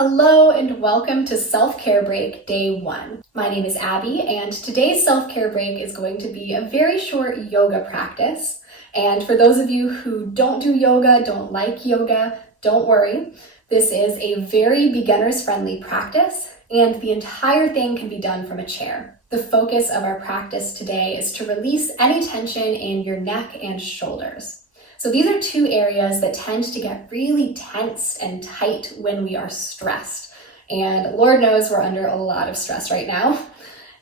Hello and welcome to Self-Care Break Day 1. My name is Abby and today's self-care break is going to be a very short yoga practice. And for those of you who don't do yoga, don't like yoga, don't worry. This is a very beginners friendly practice and the entire thing can be done from a chair. The focus of our practice today is to release any tension in your neck and shoulders. So these are two areas that tend to get really tense and tight when we are stressed. And Lord knows we're under a lot of stress right now.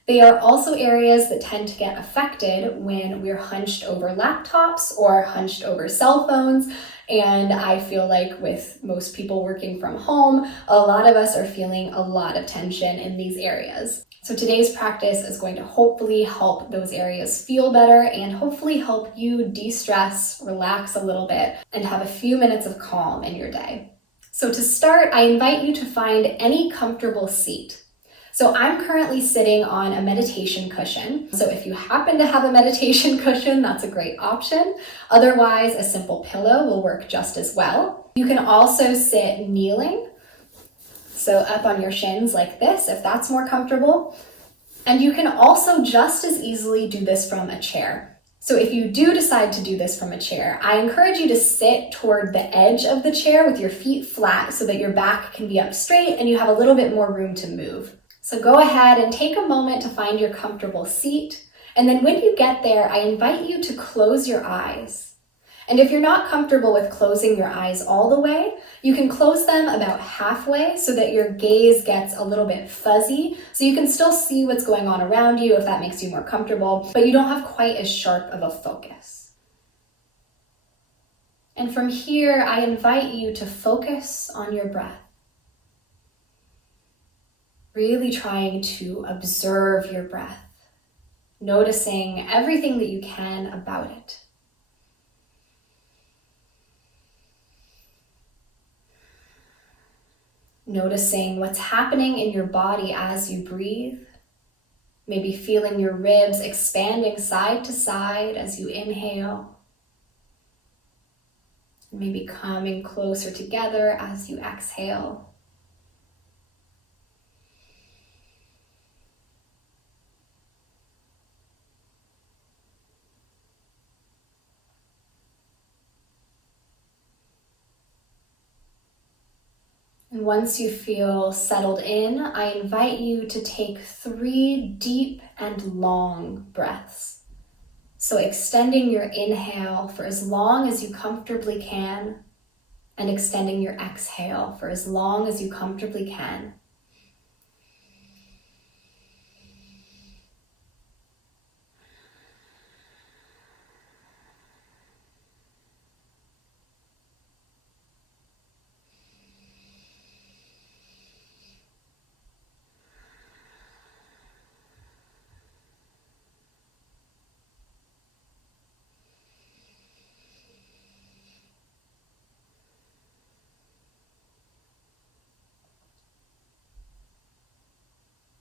They are also areas that tend to get affected when we're hunched over laptops or hunched over cell phones. And I feel like with most people working from home, a lot of us are feeling a lot of tension in these areas. So today's practice is going to hopefully help those areas feel better and hopefully help you de-stress, relax a little bit, and have a few minutes of calm in your day. So to start, I invite you to find any comfortable seat. So I'm currently sitting on a meditation cushion. So if you happen to have a meditation cushion, that's a great option. Otherwise, a simple pillow will work just as well. You can also sit kneeling. So up on your shins like this, if that's more comfortable. And you can also just as easily do this from a chair. So if you do decide to do this from a chair, I encourage you to sit toward the edge of the chair with your feet flat so that your back can be up straight and you have a little bit more room to move. So go ahead and take a moment to find your comfortable seat. And then when you get there, I invite you to close your eyes. And if you're not comfortable with closing your eyes all the way, you can close them about halfway so that your gaze gets a little bit fuzzy, so you can still see what's going on around you if that makes you more comfortable, but you don't have quite as sharp of a focus. And from here, I invite you to focus on your breath. Really trying to observe your breath, noticing everything that you can about it. Noticing what's happening in your body as you breathe. Maybe feeling your ribs expanding side to side as you inhale. Maybe coming closer together as you exhale. And once you feel settled in, I invite you to take 3 deep and long breaths. So extending your inhale for as long as you comfortably can, and extending your exhale for as long as you comfortably can.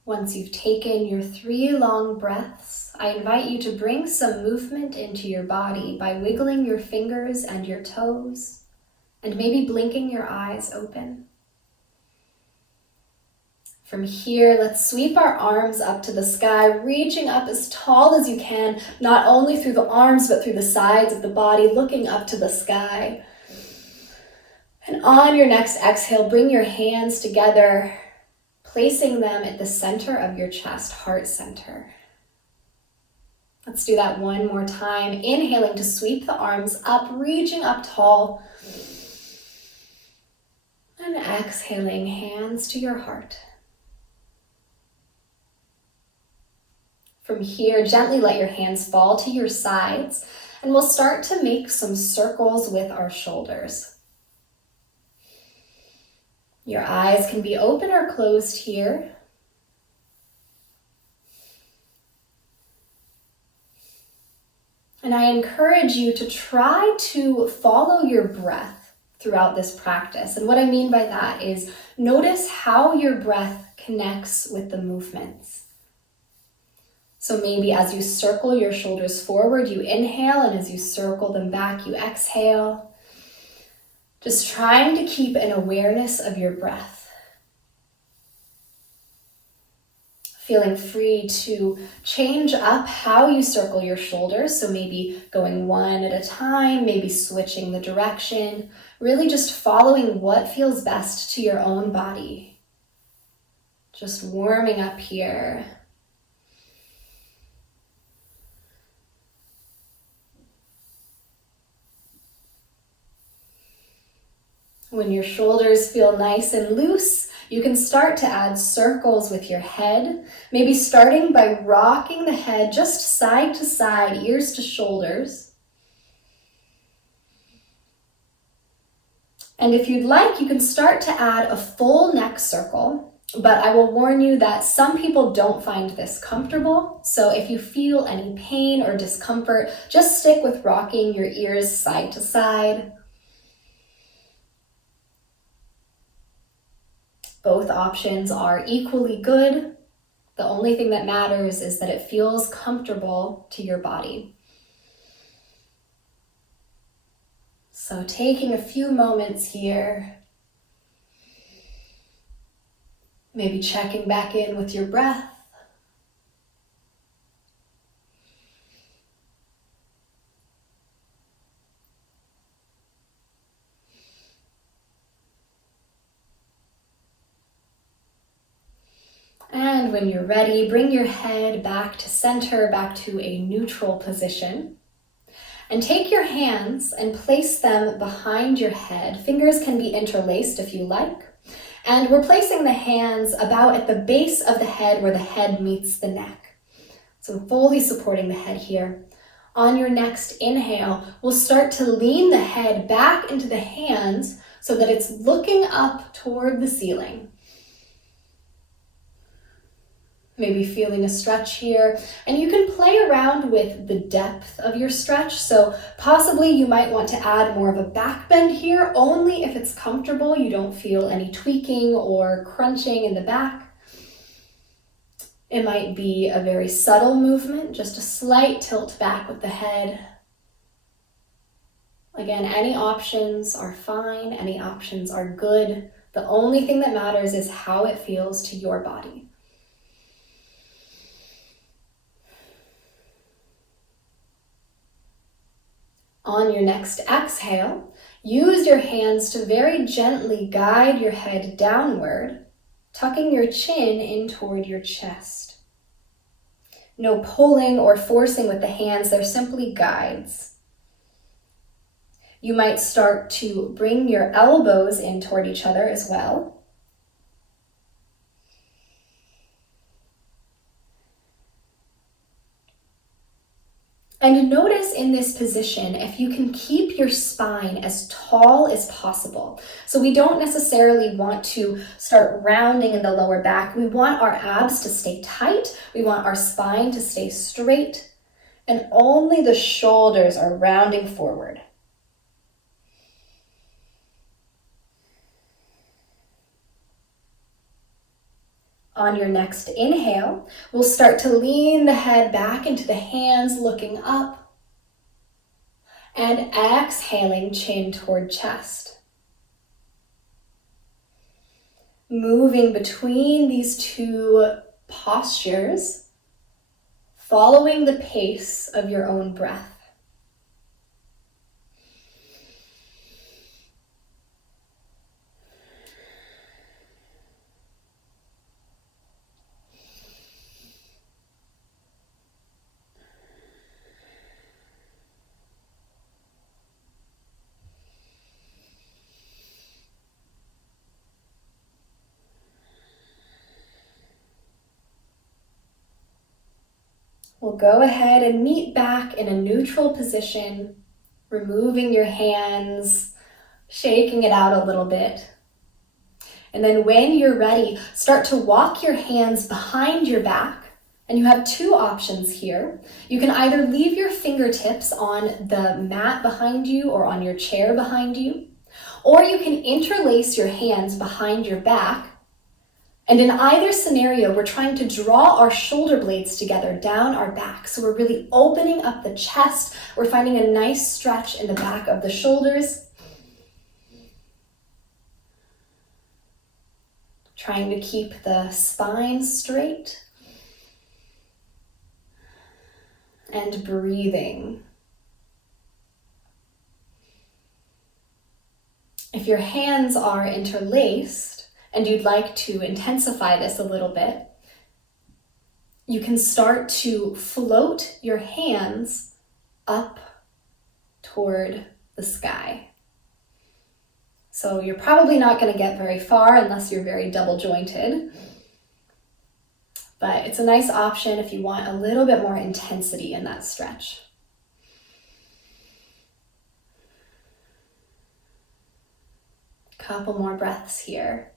Once you've taken your 3 long breaths, I invite you to bring some movement into your body by wiggling your fingers and your toes, and maybe blinking your eyes open. From here, let's sweep our arms up to the sky, reaching up as tall as you can, not only through the arms, but through the sides of the body, looking up to the sky. And on your next exhale, bring your hands together, placing them at the center of your chest, heart center. Let's do that one more time. Inhaling to sweep the arms up, reaching up tall. And exhaling, hands to your heart. From here, gently let your hands fall to your sides, and we'll start to make some circles with our shoulders. Your eyes can be open or closed here. And I encourage you to try to follow your breath throughout this practice. And what I mean by that is notice how your breath connects with the movements. So maybe as you circle your shoulders forward, you inhale, and as you circle them back, you exhale. Just trying to keep an awareness of your breath. Feeling free to change up how you circle your shoulders. So maybe going one at a time, maybe switching the direction, really just following what feels best to your own body. Just warming up here. When your shoulders feel nice and loose, you can start to add circles with your head, maybe starting by rocking the head just side to side, ears to shoulders. And if you'd like, you can start to add a full neck circle, but I will warn you that some people don't find this comfortable. So if you feel any pain or discomfort, just stick with rocking your ears side to side. Both options are equally good. The only thing that matters is that it feels comfortable to your body. So taking a few moments here, maybe checking back in with your breath. And when you're ready, bring your head back to center, back to a neutral position. And take your hands and place them behind your head. Fingers can be interlaced if you like. And we're placing the hands about at the base of the head where the head meets the neck. So fully supporting the head here. On your next inhale, we'll start to lean the head back into the hands so that it's looking up toward the ceiling. Maybe feeling a stretch here, and you can play around with the depth of your stretch. So possibly you might want to add more of a back bend here, only if it's comfortable, you don't feel any tweaking or crunching in the back. It might be a very subtle movement, just a slight tilt back with the head. Again, any options are fine, any options are good. The only thing that matters is how it feels to your body. On your next exhale, use your hands to very gently guide your head downward, tucking your chin in toward your chest. No pulling or forcing with the hands, they're simply guides. You might start to bring your elbows in toward each other as well. And notice in this position if you can keep your spine as tall as possible. So we don't necessarily want to start rounding in the lower back. We want our abs to stay tight. We want our spine to stay straight. And only the shoulders are rounding forward. On your next inhale, we'll start to lean the head back into the hands, looking up. And exhaling, chin toward chest. Moving between these two postures, following the pace of your own breath. We'll go ahead and meet back in a neutral position, removing your hands, shaking it out a little bit. And then when you're ready, start to walk your hands behind your back. And you have two options here. You can either leave your fingertips on the mat behind you or on your chair behind you, or you can interlace your hands behind your back. And in either scenario, we're trying to draw our shoulder blades together down our back. So we're really opening up the chest. We're finding a nice stretch in the back of the shoulders. Trying to keep the spine straight. and breathing. If your hands are interlaced and you'd like to intensify this a little bit, you can start to float your hands up toward the sky. So you're probably not going to get very far unless you're very double jointed. But it's a nice option if you want a little bit more intensity in that stretch. Couple more breaths here.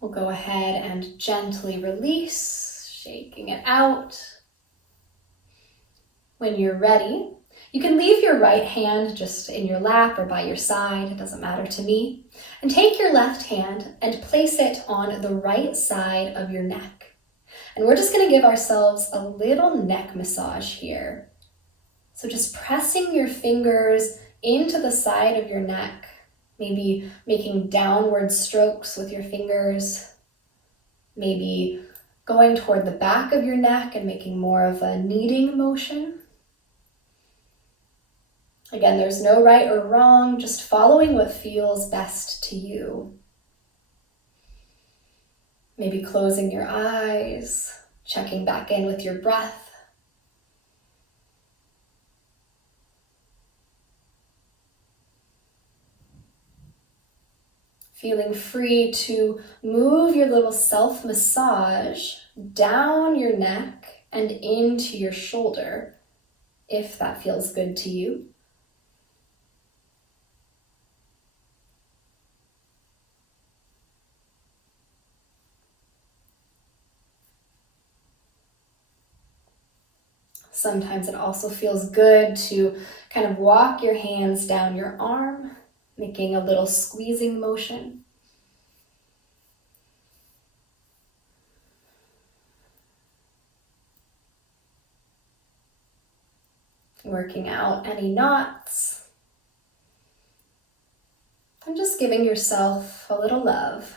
We'll go ahead and gently release, shaking it out. When you're ready, you can leave your right hand just in your lap or by your side, it doesn't matter to me, and take your left hand and place it on the right side of your neck. And we're just going to give ourselves a little neck massage here. So just pressing your fingers into the side of your neck, maybe making downward strokes with your fingers, maybe going toward the back of your neck and making more of a kneading motion. Again, there's no right or wrong, just following what feels best to you. Maybe closing your eyes, checking back in with your breath. Feeling free to move your little self-massage down your neck and into your shoulder, if that feels good to you. Sometimes it also feels good to kind of walk your hands down your arm, making a little squeezing motion. Working out any knots. And just giving yourself a little love.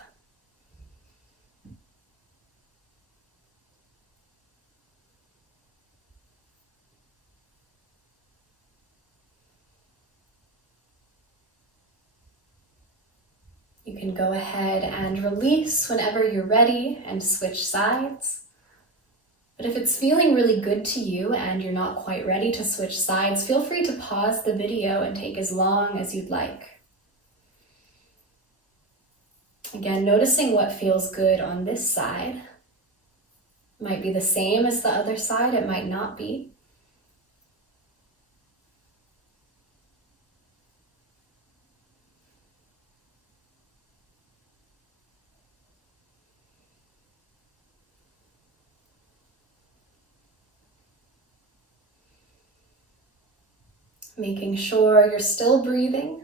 You can go ahead and release whenever you're ready and switch sides. But if it's feeling really good to you and you're not quite ready to switch sides, feel free to pause the video and take as long as you'd like. Again, noticing what feels good on this side. Might be the same as the other side, it might not be. Making sure you're still breathing,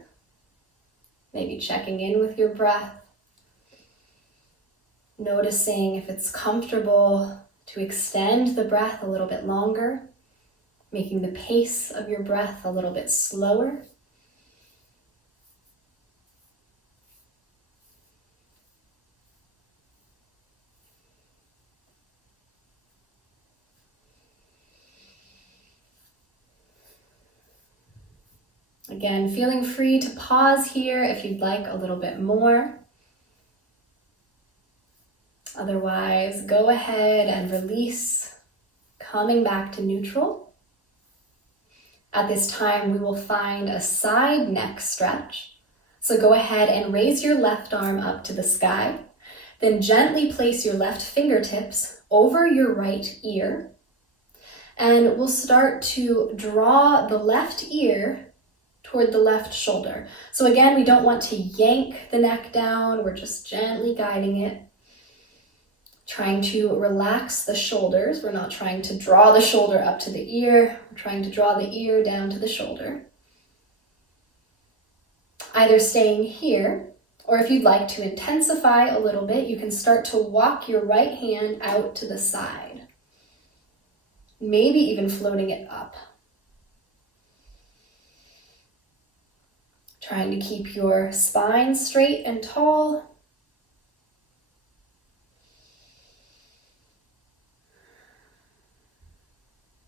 maybe checking in with your breath, noticing if it's comfortable to extend the breath a little bit longer, making the pace of your breath a little bit slower. Again, feeling free to pause here if you'd like a little bit more. Otherwise, go ahead and release, coming back to neutral. At this time, we will find a side neck stretch. So go ahead and raise your left arm up to the sky. Then gently place your left fingertips over your right ear. And we'll start to draw the left ear toward the left shoulder. So again, we don't want to yank the neck down. We're just gently guiding it. Trying to relax the shoulders. We're not trying to draw the shoulder up to the ear. We're trying to draw the ear down to the shoulder. Either staying here, or if you'd like to intensify a little bit, you can start to walk your right hand out to the side. Maybe even floating it up. Trying to keep your spine straight and tall.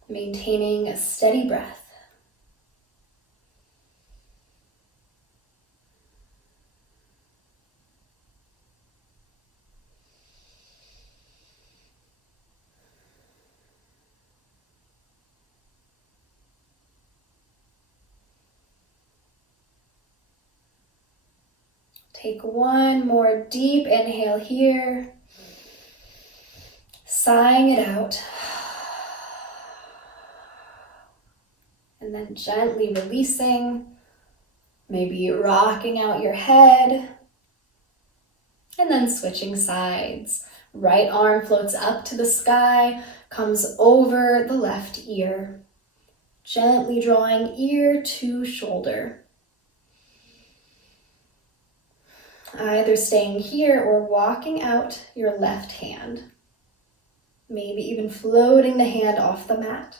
Maintaining a steady breath. Take one more deep inhale here. Sighing it out. And then gently releasing, maybe rocking out your head. And then switching sides. Right arm floats up to the sky, comes over the left ear. Gently drawing ear to shoulder. Either staying here or walking out your left hand. Maybe even floating the hand off the mat.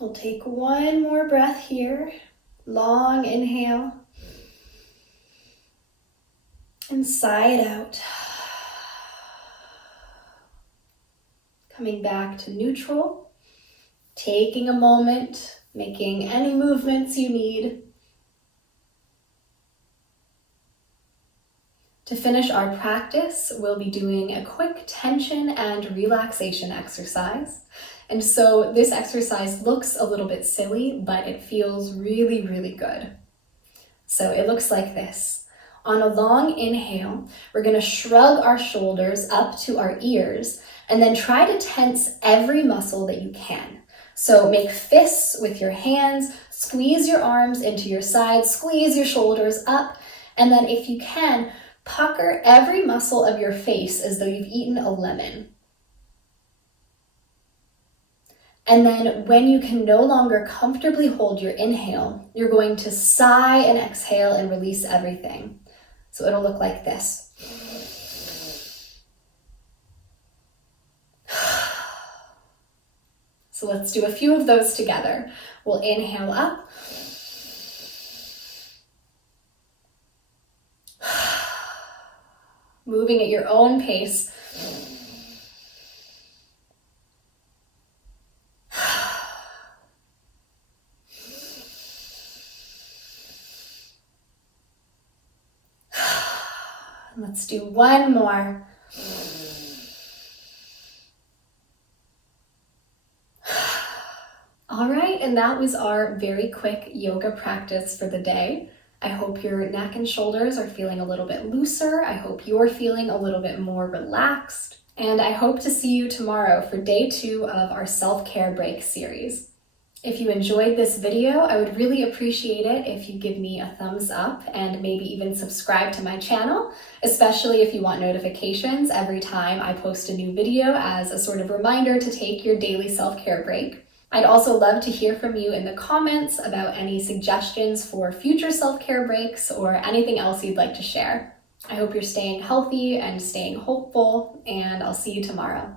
We'll take one more breath here. Long inhale. And sigh it out. Coming back to neutral. Taking a moment, making any movements you need. To finish our practice, we'll be doing a quick tension and relaxation exercise. And so this exercise looks a little bit silly, but it feels really, really good. So it looks like this. On a long inhale, we're going to shrug our shoulders up to our ears and then try to tense every muscle that you can. So make fists with your hands, squeeze your arms into your sides, squeeze your shoulders up, and then if you can, pucker every muscle of your face as though you've eaten a lemon. And then when you can no longer comfortably hold your inhale, you're going to sigh and exhale and release everything. So it'll look like this. So let's do a few of those together. We'll inhale up. Moving at your own pace. Let's do one more. All right, and that was our very quick yoga practice for the day. I hope your neck and shoulders are feeling a little bit looser. I hope you're feeling a little bit more relaxed. And I hope to see you tomorrow for day 2 of our self-care break series. If you enjoyed this video, I would really appreciate it if you give me a thumbs up and maybe even subscribe to my channel, especially if you want notifications every time I post a new video as a sort of reminder to take your daily self-care break. I'd also love to hear from you in the comments about any suggestions for future self-care breaks or anything else you'd like to share. I hope you're staying healthy and staying hopeful, and I'll see you tomorrow.